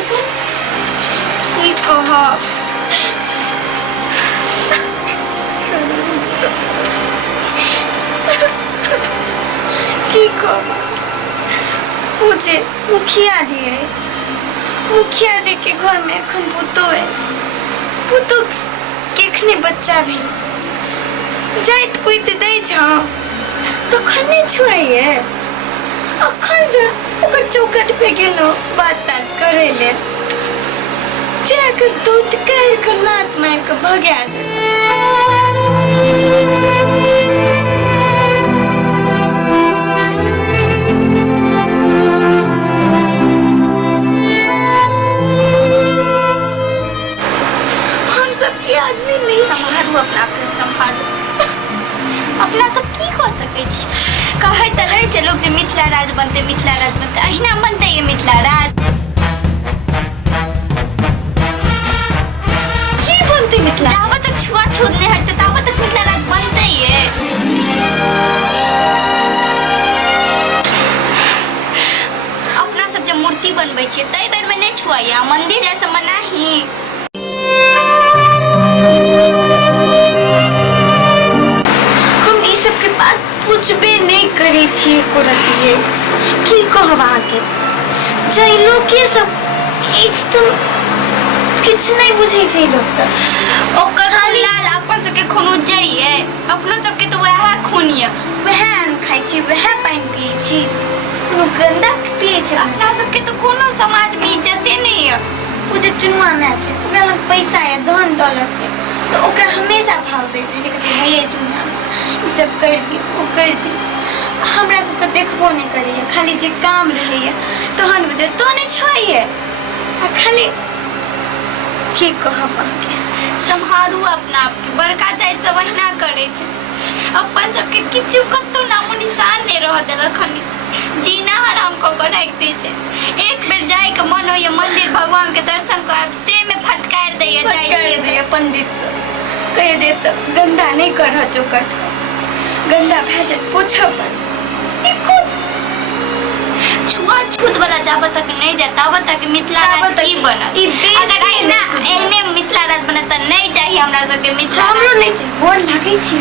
आंसू की कह की कह मुझे मुखिया जी है, मुखिया जी के घर में एखन पुतो है, पुतो केखने बच्चा भी जाइत कोई दे छ तखन नहीं छुआइए अखन जा ओकर चौकट पे गेलो बात करे ले जाकर दूध कर के लात मार के भगा दे। हम सबके आदमी नहीं संभालू अपना आपके संभालू अपना सब की कर सकै छी कहै त रहे छै लोग जे मिथिला राज बनते अहिना बनते ये मिथिला राज की बनते मिथिला जाबत तक छुआछूत नहीं हटते ताबत तक मिथिला राज बनते ये। अपना सब जब मूर्ति बनबै छियै तै बेर में नहीं छुआइया मंदिर जैसे मनाही कुछबे नहीं करे छी करतिए की कहबा के जई लोग के सब एकदम किछ नहीं बुझे छै लोग सब ओकर लाल अपन सबके खून उजरिए अपनो सबके तो वह खून ये वह खाइ छी वह पानी पिए छी कोनो गंदा पिए छी अपना सबके तो कोनो समाज में इज्जते नहीं है। वो जे चुनुआ में छै ओकरा लग पैसा है धन दौलत है तो ओकरा हमेशा भाव देते जे कहै है ये चुनुआ ई सब कर दी वो कर दी हमरा सबके देखबो नहीं करिए खाली जे काम रहैए तहन बजे तो नहीं छोइए आ खाली की कहब के संभारू अपना आपके बड़का जाइत सब अहिना करे छै अपन सबके किछु कतो नामो निशान नहीं रह देलक हनी जीना हराम को राख दै छै एक बेर जाय के मन होय मंदिर भगवान के दर्शन करब से में फटकार दैए जाय छै पंडित सब कहे जे तो गंदा नहीं कर चौकट गंदा भे पोछब छुआछूत वाला जाबत तक नहीं जाए ताबत तक मिथिला राज की बनत अगर एहने मिथिला राज बनत त नहीं चाहिए हमरा सबके मिथिला हमरो नहीं चाहिए गोर लागे छी